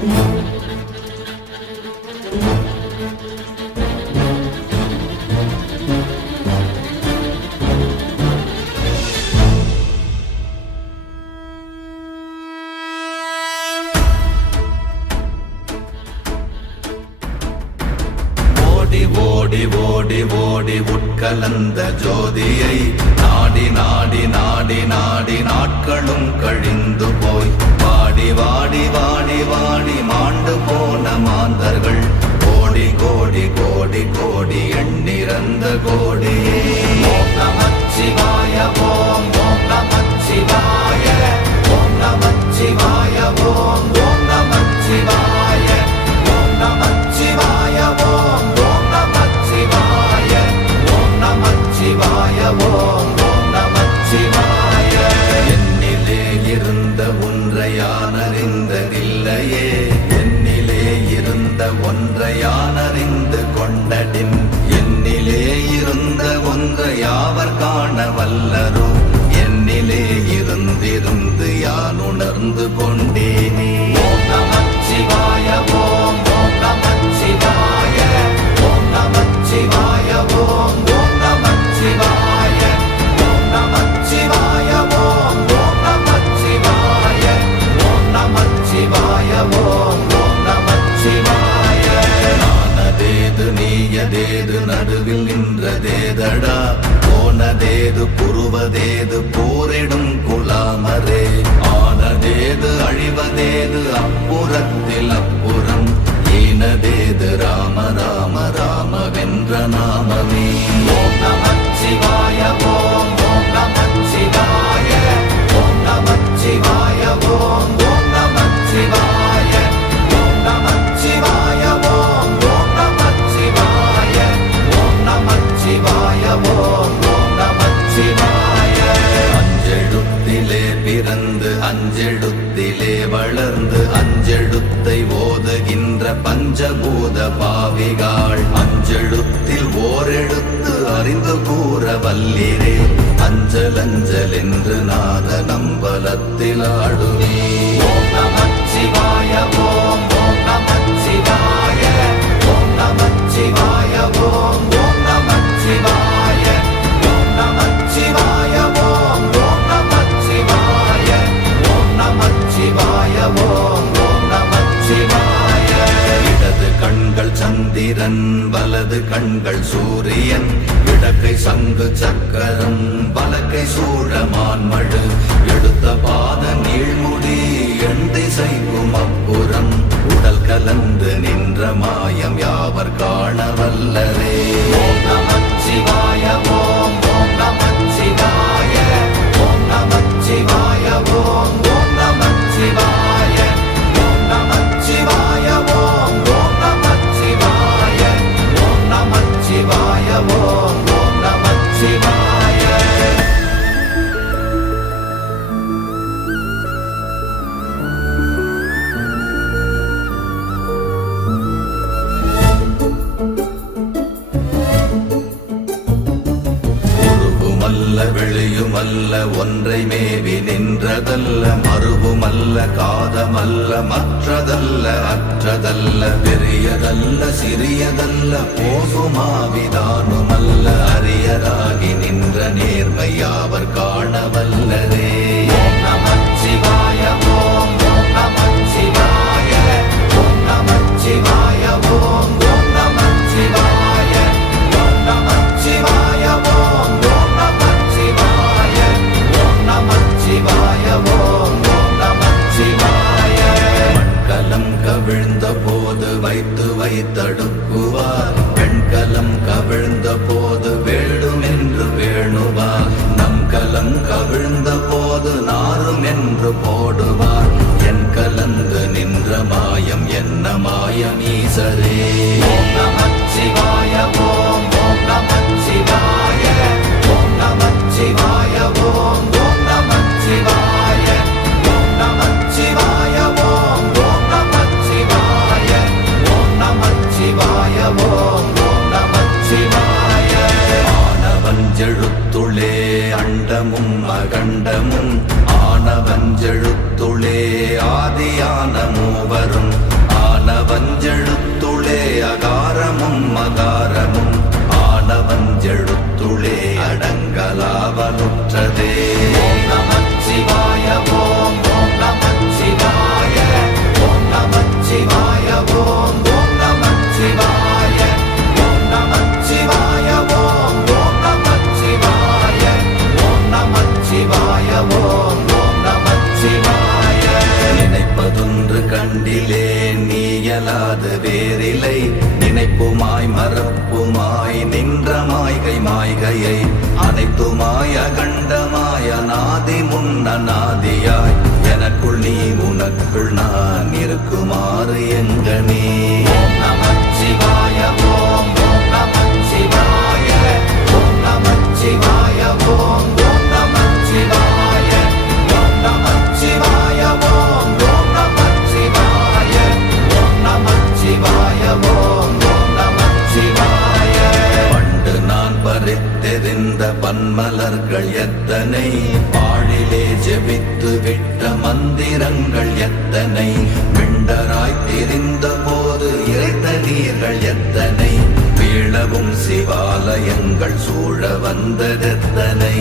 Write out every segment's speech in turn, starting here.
ஓடி ஓடி ஓடி உட்கலந்த ஜோதியை நாடி நாடி நாடி நாடி நாட்களும் கழிந்து போய் வாடி வாடி வாடி வாடி மாண்டு போன மாந்தர்கள் கோடி கோடி கோடி கோடி எண்ணிறந்த கோடியே. ஓம் நமச்சிவாய ஓம் ஓம் நமச்சிவாய ஓம் நமச்சிவாய ஓம் ஓம் நமச்சிவாய ஓம் நமச்சிவாய ஓம் ஓம் நமச்சிவாய ஓம் நமச்சிவாய ஓம் ஓம் நமச்சிவாய. என்னிலே இருந்த ஒன்றை யான் அறிந்ததில்லையே, என்னிலே இருந்த ஒன்றை யான் அறிந்து கொண்டடின், என்னிலே இருந்த ஒன்றை யாவர் காண வல்லரோ, என்னிலே இருந்திருந்து யான் உணர்ந்து கொண்டேனே. ஓம் நமச்சிவாய ஓம் ஓம் நமச்சிவாய ஓம் நமச்சிவாய ஓம் ஓம் நமச்சிவாய ஓம் நமச்சிவாய ஓம் ஓம் நமச்சிவாய ஓம் நமச்சிவாய ஓம் ஓம் நமச்சிவாய. நானதேது நீயதேது நடுவில் நின்றதேதடா, போனதேது புருவதேது போரிடும் குலாமரே, ஆனதேது அழிவதேது அப்புறத்தில் அப்புறம், ஈனதேது ராம ராம ராமவென்ற நாமமே. ஓம் நமச்சிவாய ஓம் ஓம் நமச்சிவாய ஓம் நமச்சிவாய ஓம் ஓம் நமச்சிவாய ஓம் நமச்சிவாய ஓம் ஓம் நமச்சிவாய ஓம் நமச்சிவாய ஓம் ஓம் நமச்சிவாய. அஞ்செழுத்திலே பிறந்து அஞ்செழுத்திலே வளர்ந்து அஞ்செழுத்தை ஓதுகின்ற பஞ்சபூத பாவிகாள், அஞ்செழுத்தில் ஓரெழுத்து அறிந்து கூற வல்லிரே, அஞ்சல் அஞ்சல் என்று நாத நம்பலத்தில் ஆடுவே. ஓம் நமச்சிவாய ஓம் ஓம் நமச்சிவாய ஓம் நமச்சிவாய ஓம் ஓம் நமச்சிவாய ஓம் நமச்சிவாய ஓம் ஓம் நமச்சிவாய ஓம் நமச்சிவாய ஓம் ஓம் நமச்சிவாய. இடது கண்கள் சந்திரன் வலது கண்கள் சூரியன், இடக்கை சங்கு சக்கரம் வலக்கை சூழமான்மழு, எடுத்த பாத நீழ்முடி எண் திசைக்கும் அப்புறம், உடல் கலந்து நின்ற மாயம் யாவர் காண வல்லரே. ஓம் நமச்சிவாய ஓம் ஓம் நமச்சிவாய ஓம் நமச்சிவாய ஓம் ஓம் நமச்சிவாய ஓம் நமச்சிவாய ஓம் ஓம் நமச்சிவாய ஓம் நமச்சிவாய ஓம் ஓம் நமச்சிவாய. உருவுமல்ல வெளியுமல்ல ஒன்றை மேவி நின்றதல்ல, மறுவுமல்ல காதமல்ல மற்றதல்ல அற்றதல்ல, பெரியதல்ல சிறியதல்ல போகுமாவிதானுமல்ல, அரியராகி நின்ற நேர்மை யாவர் காண வல்லரே. ஓம் நமச்சிவாய ஓம் ஓம் நமச்சிவாய ஓம் நமச்சிவாய ஓம் ஓம் நமச்சிவாய ஓம் நமச்சிவாய ஓம் ஓம் நமச்சிவாய ஓம் நமச்சிவாய ஓம் ஓம் நமச்சிவாய. மண்கலம் கவிழ்ந்த போது வைத்து வைத்தடுக்குவார், பெண்கலம் கவிழ்ந்த போது வேடும் என்று வேணுவார், நம் கலம் கவிழ்ந்த போது நாரும் என்று போடுவார், என் கலந்து நின்ற மாயம் என்ன மாயம் ஈசரே. ஓம் நமச்சிவாய ஓம் ஓம் நமச்சிவாய ஓம் நமச்சிவாய ஓம் ஓம் நமச்சிவாய ஓம் நமச்சிவாய ஓம் ஓம் நமச்சிவாய ஓம் நமச்சிவாய ஓம் ஓம் நமச்சிவாய. ஆனவஞ்செழுத்துளே அண்டமும் அகண்டமும், ஆனவஞ்செழுத்துளே ஆதியான மூவரும், இயலாது வேறில்லை நினைப்புமாய் மறப்புமாய் நின்ற மாய்கை மாய்கையை அனைத்துமாய் அகண்டமாய் அநாதி முன்னநாதியாய் எனக்குள் நீ உனக்குள் நான் இருக்குமாறு எங்கனே ஓம் நமச்சிவாய ஓம் ஓம் நமச்சிவாய ஓம் நமச்சிவாய ஓம் ஓம் நமச்சிவாய ஓம் நமச்சிவாய ஓம் ஓம் நமச்சிவாய ஓம் நமச்சிவாய ஓம் ஓம் நமச்சிவாய பண்டு நான் பறித்தெறிந்த பன்மலர்கள் எத்தனை பாழிலே ஜெபித்து விட்ட மந்திரங்கள் எத்தனை மிண்டராய் தெரிந்த போது இறைத்த நீர்கள் எத்தனை வீழவும் சிவாலயங்கள் சூழ வந்ததெத்தனை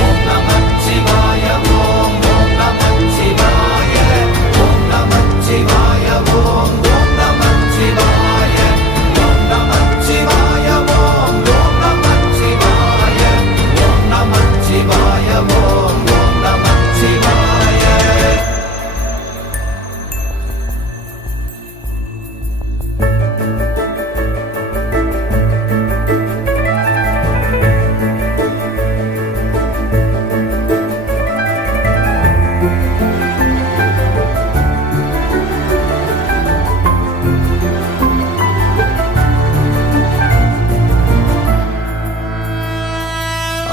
ஓம் நமச்சிவாய ஓம் ஓம் நமச்சிவாய ஓம் நமச்சிவாய ஓம் ஓம் நமச்சிவாய ஓம் நமச்சிவாய ஓம் ஓம் நமச்சிவாய ஓம் நமச்சிவாய ஓம் ஓம் நமச்சிவாய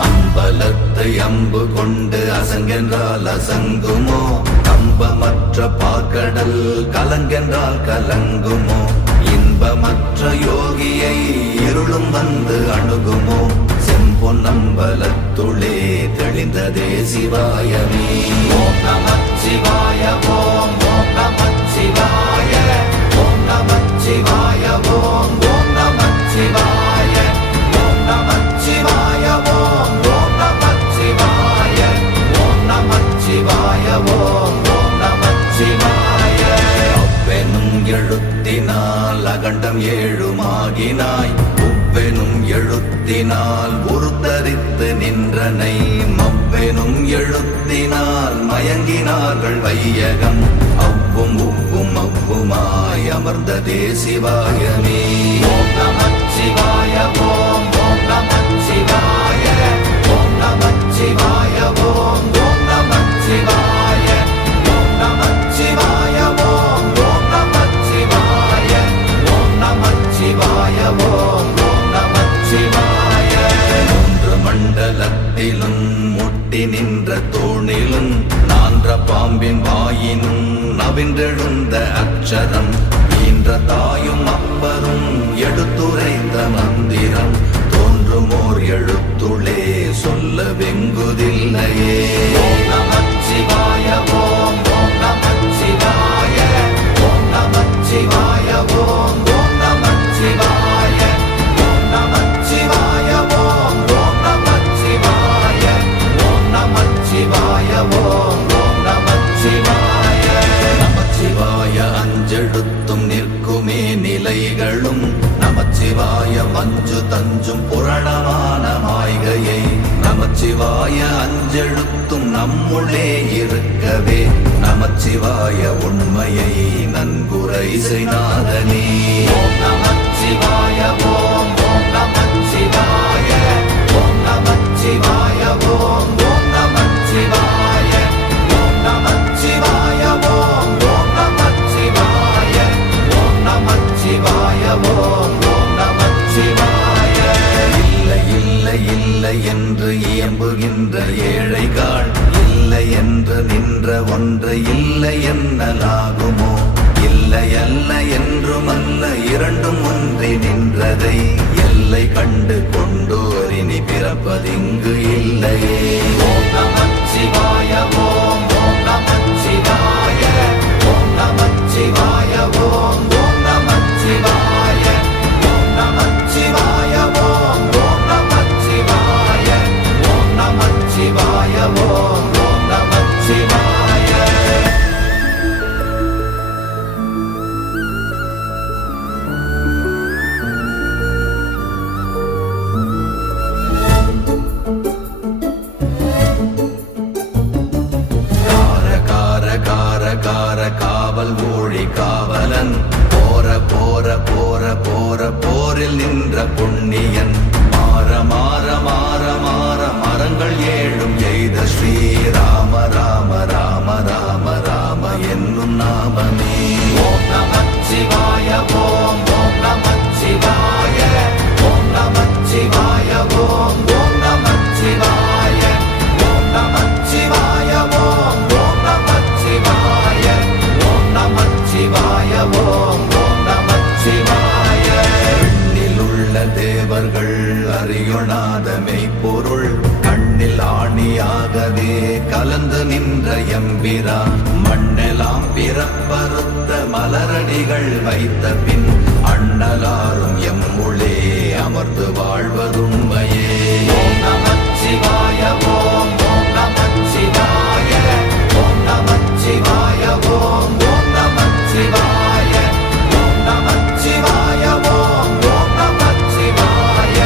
அம்பலத்தை அம்பு கொண்டு அசங்கென்றால் அசங்குமோ கம்பமற்ற பாக்கடல் கலங்கென்றால் கலங்குமோ இன்பமற்ற யோகியை இருளும் வந்து அணுகுமோ செம்பொன்னம்பலத்துளே தெளிந்ததே சிவாயமே ஓம் நமச்சிவாய ஓம் ஓம் நமச்சிவாய ஓம் நமச்சிவாய ஓம் ஓம் நமச்சிவாய ஓம் நமச்சிவாய ஓம் ஓம் நமச்சிவாய ஓம் நமச்சிவாய ஓம் ஓம் நமச்சிவாய அவ்வெனும் எழுத்தினால் அகண்டம் ஏழுமாகினாய் உவ்வெனும் எழுத்தினால் உருத்தரித்து நின்றனை மவ்வெனும் எழுத்தினால் மயங்கினார்கள் வையகம் அவ்வும் உவ்வும் அவ்வுமாய் அமர்ந்ததே சிவாயமே ஓம் நமச்சிவாய ஓம் ஓம் நமச்சிவாய ஓம் நமச்சிவாய ஓம் ஓம் நமச்சிவாய ஓம் நமச்சிவாய ஓம் ஓம் நமச்சிவாய ஓம் நமச்சிவாய ஓம் ஓம் நமச்சிவாய மூன்று மண்டலத்திலும் முட்டி நின்ற தூணிலும் நான்ற பாம்பின் வாயினும் நவின்றெழுந்த அச்சரம் ஈன்ற தாயும் அப்பரும் எடுத்துரைத்த மந்திரம் தோன்றுமோர் எழுத்துளே சொல்ல வெங்குதில்லையே ஓம் நமச்சிவாய ஓம் ஓம் நமச்சிவாய ஓம் நமச்சிவாய ஓம் ஓம் நமச்சிவாய ஓம் நமச்சிவாய ஓம் ஓம் நமச்சிவாய ஓம் நமச்சிவாய ஓம் ஓம் நமச்சிவாய நமச்சிவாய அஞ்செழுத்தும் நிற்குமே நிலைகளும் நமச்சிவாய மஞ்சு தஞ்சும் புரணமான மாய்கையை நமச்சிவாய அஞ்செழுத்தும் நம்முள்ளே இருக்கவே நமச்சிவாய உண்மையை நன்குரை செய்நாதனே ஓம் நமச்சிவாய ஓம் ஓம் நமச்சிவாய ஓம் நமச்சிவாய ஓம் ஓம் நமச்சிவாய ஓம் நமச்சிவாய ஓம் ஓம் நமச்சிவாய ஓம் நமச்சிவாய ஓம் ஓம் நமச்சிவாய இல்லை இல்லை இல்லை என்று இயம்புகின்ற ஏழைகாள் இல்லை என்று நின்ற ஒன்று இல்லை என்னலாகுமோ இல்லை அல்ல என்றுமல்ல இரண்டும் ஒன்றி நின்றதை எல்லை கண்டு கொண்டோர் இனி பிறப்பதிங்கு இல்லையே ஓம் நமச்சிவாய ஓம் ஓம் நமச்சிவாய ஓம் நமச்சிவாய ஓம் ஓம் நமச்சிவாய ஓம் நமச்சிவாய ஓம் ஓம் நமச்சிவாய ஓம் நமச்சிவாய ஓம் ஓம் நமச்சிவாய மண்ணில் நின்ற புண்ணியன் மாற மாற மாற மாற மரங்கள் ஏழும் எய்த ஸ்ரீராம ராம ராம ராம ராம என்னும் நாமமே. ஓம் நமச்சிவாய ஓம் ஓம் நமச்சிவாய ஓம் நமச்சிவாய ஓம் ஓம் நமச்சிவாய ஓம் நமச்சிவாய ஓம் ஓம் நமச்சிவாய ஓம் நமச்சிவாய ஓம் ஓம் நமச்சிவாய. எண்ணிலுள்ள தேவர்கள் அறியொணாத மெய்ப்பொருள் கண்ணில் ஆணியாகவே கலந்து நின்ற எம்பிரா மண்ணெல்லாம் பிறப்பறுத்த மலரடிகள் வைத்த பின் அண்ணலாரும் எம்முளே அமர்ந்து வாழ்வதுண்மையே. ஓம் நமச்சிவாய ஓம் ஓம் நமச்சிவாய ஓம் நமச்சிவாய ஓம் ஓம் நமச்சிவாய ஓம் நமச்சிவாய ஓம் ஓம் நமச்சிவாய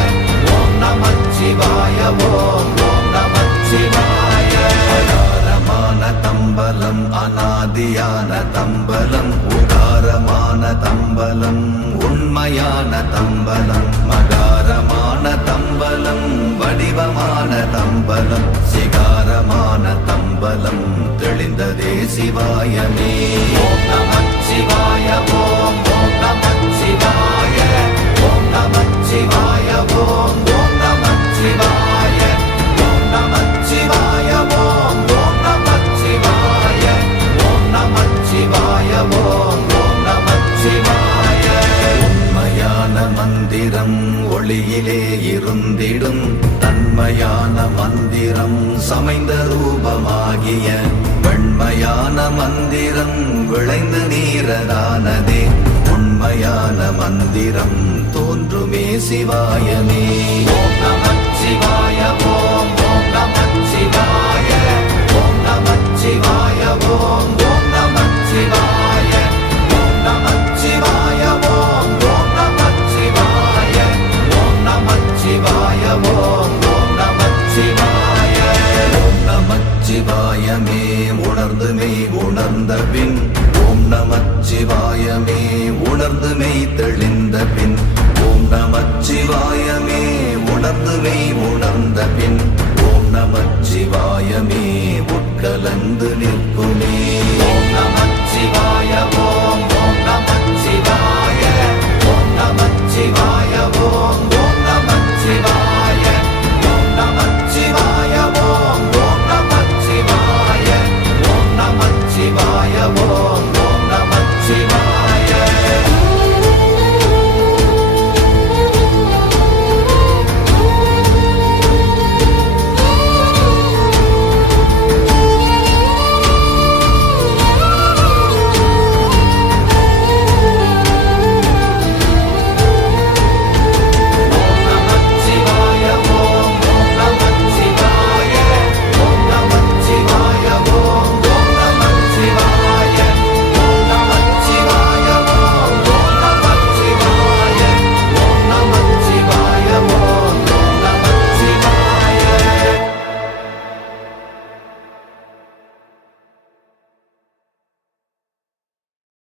ஓம் நமச்சிவாய ஓம் ஓம் நமச்சிவாய. அகாரமான தம்பலம் அநாதியான தம்பலம் உகாரமான தம்பலம் உண்மையான தம்பலம் மகாரமான தம்பலம் வடிவமான தம்பலம் சிகாரமான தம்பலம் தெளிந்ததே சிவாயமே. ஓம் நமச்சிவாய ஓம் ஓம் நமச்சிவாய ஓம் நமச்சிவாய ஓம் ஓம் நமச்சிவாய ஓம் நமச்சிவாய ஓம் ஓம் நமச்சிவாய ஓம் நமச்சிவாய ஓம் ஓம் நமச்சிவாய. உண்மையான மந்திரம் ஒளியிலே இருந்திடும் தன்மையான மந்திரம் சமைந்த ரூபமாகிய வெண்மையான மந்திரம் விளைந்து நீரதானதே உண்மையான மந்திரம் தோன்றுமே சிவாயமே. ஓம் நமச்சிவாய ஓம் ஓம் நமச்சிவாய ஓம் நமச்சிவாய ஓம் ஓம் நமச்சிவாய ஓம் நமச்சிவாய ஓம் ஓம் நமச்சிவாய ஓம் நமச்சிவாய ஓம் ஓம் நமச்சிவாய. ஓம் நமச்சிவாயமே உணர்ந்து மெய் உணர்ந்த பின் ஓம் நமச்சிவாயமே உணர்ந்து மெய்